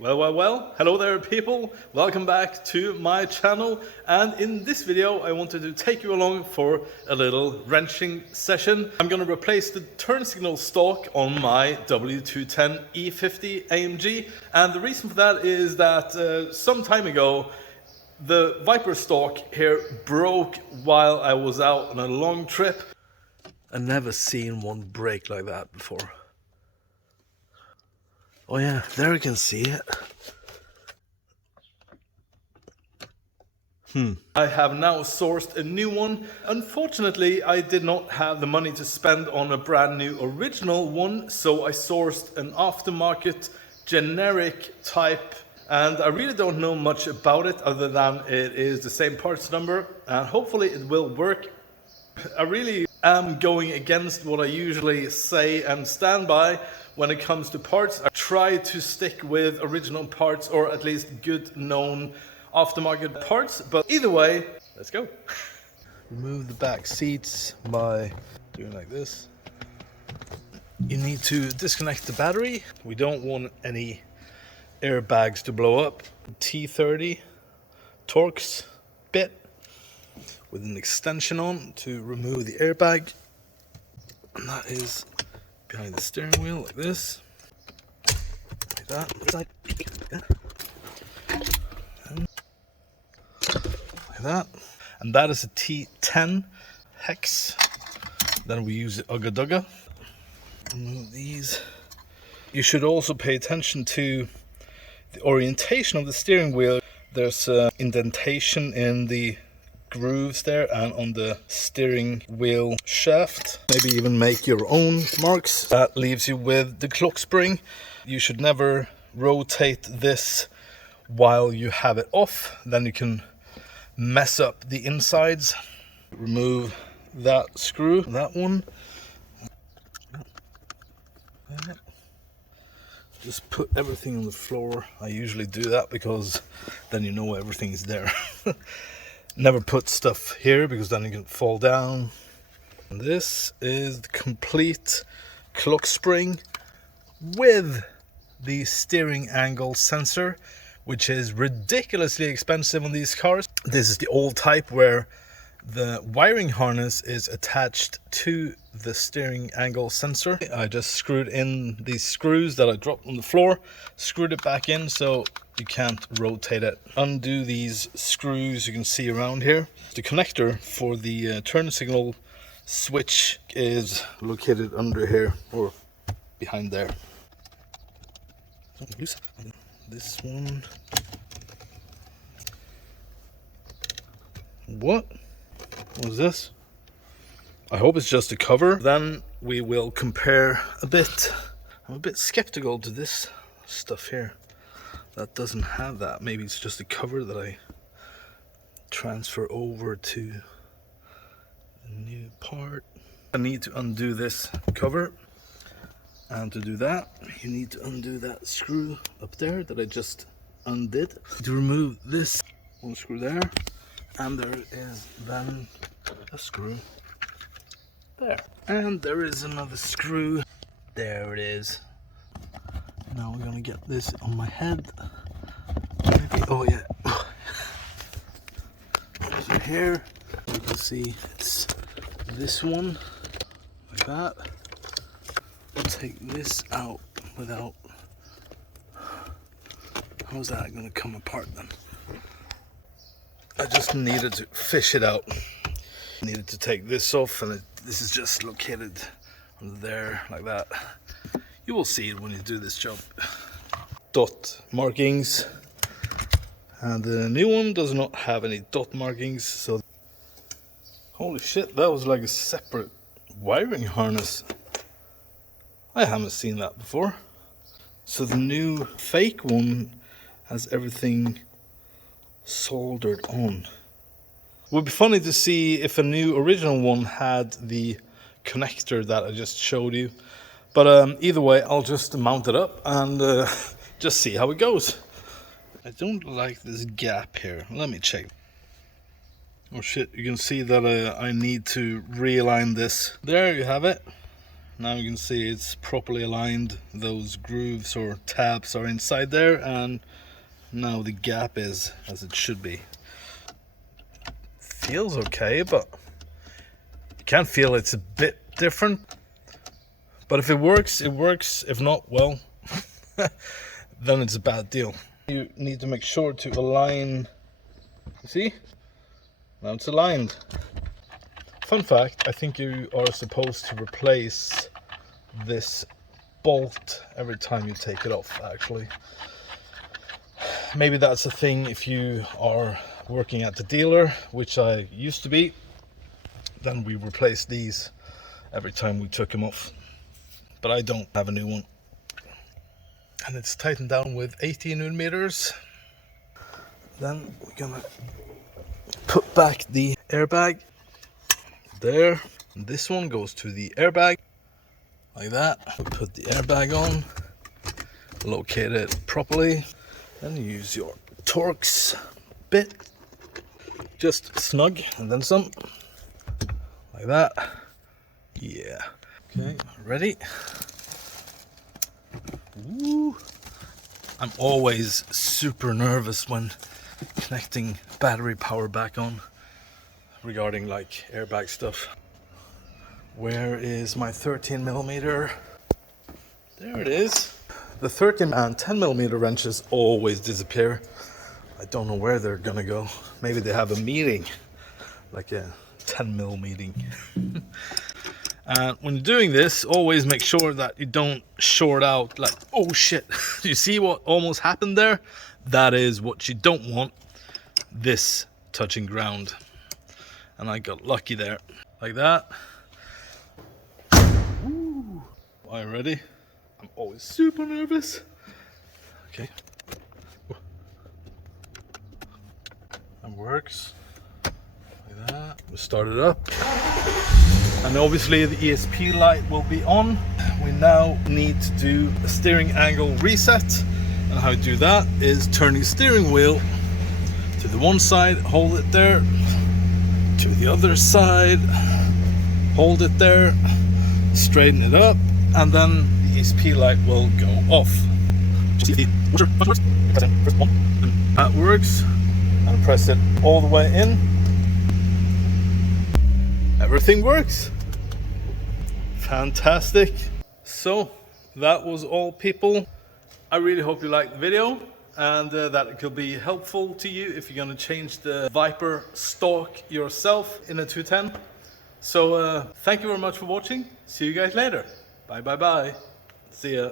Well, hello there people, welcome back to my channel, and in this video I wanted to take you along for a little wrenching session. I'm going to replace the turn signal stalk on my w210 E50 AMG, and the reason for that is that some time ago the WiperStalk here broke while I was out on a long trip. I've never seen one break like that before. Oh yeah, there you can see it. I have now sourced a new one. Unfortunately, I did not have the money to spend on a brand new original one, so I sourced an aftermarket generic type, and I really don't know much about it other than it is the same parts number, and hopefully it will work. I really am going against what I usually say and stand by when it comes to parts. I try to stick with original parts, or at least good known aftermarket parts, but either way, let's go. Remove the back seats by doing like this. You need to disconnect the battery. We don't want any airbags to blow up. T30 Torx bit with an extension on to remove the airbag, and that is behind the steering wheel like this, like that, like that, and that is a T10 hex. Then we use the Ugga Dugga. Remove these. You should also pay attention to the orientation of the steering wheel. There's an indentation in the grooves there and on the steering wheel shaft. Maybe even make your own marks. That leaves you with the clock spring. You should never rotate this while you have it off, then you can mess up the insides. Remove that screw, that one. Just put everything on the floor. I usually do that because then you know everything's there. Never put stuff here because then you can fall down. And this is the complete clock spring with the steering angle sensor, which is ridiculously expensive on these cars. This is the old type where the wiring harness is attached to the steering angle sensor. I just screwed in these screws that I dropped on the floor, screwed it back in so you can't rotate it. Undo these screws you can see around here. The connector for the turn signal switch is located under here, or behind there. This one. What was this? I hope it's just a cover. Then we will compare a bit. I'm a bit skeptical to this stuff here. That doesn't have that. Maybe it's just a cover that I transfer over to the new part. I need to undo this cover. And to do that, you need to undo that screw up there that I just undid. To remove this one screw there, and there is then a screw there. And there is another screw. There it is. Now we're gonna get this on my head. Maybe, oh yeah. So here, you can see it's this one, like that. Take this out without, how's that going to come apart then? I just needed to fish it out. Needed to take this off, and this is just located under there like that. You will see it when you do this job. Dot markings, and the new one does not have any dot markings, so holy shit, that was like a separate wiring harness. I haven't seen that before. So the new fake one has everything soldered on. It would be funny to see if a new original one had the connector that I just showed you. But either way, I'll just mount it up and just see how it goes. I don't like this gap here. Let me check. Oh shit, you can see that I need to realign this. There you have it. Now you can see it's properly aligned. Those grooves or tabs are inside there, and now the gap is as it should be. Feels okay, but you can feel it's a bit different. But if it works, it works. If not, well, then it's a bad deal. You need to make sure to align. You see? Now it's aligned. Fun fact, I think you are supposed to replace this bolt every time you take it off, actually. Maybe that's a thing if you are working at the dealer, which I used to be. Then we replace these every time we took them off. But I don't have a new one. And it's tightened down with 18 millimeters. Then we're gonna put back the airbag. There, and this one goes to the airbag like that. Put the airbag on, locate it properly, and use your Torx bit, just snug and then some, like that. Yeah. Okay, ready? Ooh. I'm always super nervous when connecting battery power back on, regarding like airbag stuff. Where is my 13mm? There it is. The 13 and 10mm wrenches always disappear. I don't know where they're gonna go. Maybe they have a meeting, like a 10mm meeting. And when you're doing this, always make sure that you don't short out like, oh shit. You see what almost happened there? That is what you don't want, this touching ground. And I got lucky there, like that. Ooh. Are you ready? I'm always super nervous. Okay. That works. Like that. We start it up. And obviously the ESP light will be on. We now need to do a steering angle reset. And how to do that is turning the steering wheel to the one side, hold it there. To the other side, hold it there, straighten it up, and then the ESP light will go off. That works, and press it all the way in. Everything works. Fantastic. So that was all, people. I really hope you liked the video, and that it could be helpful to you if you're going to change the WiperStalk yourself in a 210. So thank you very much for watching. See you guys later. Bye bye bye. See ya.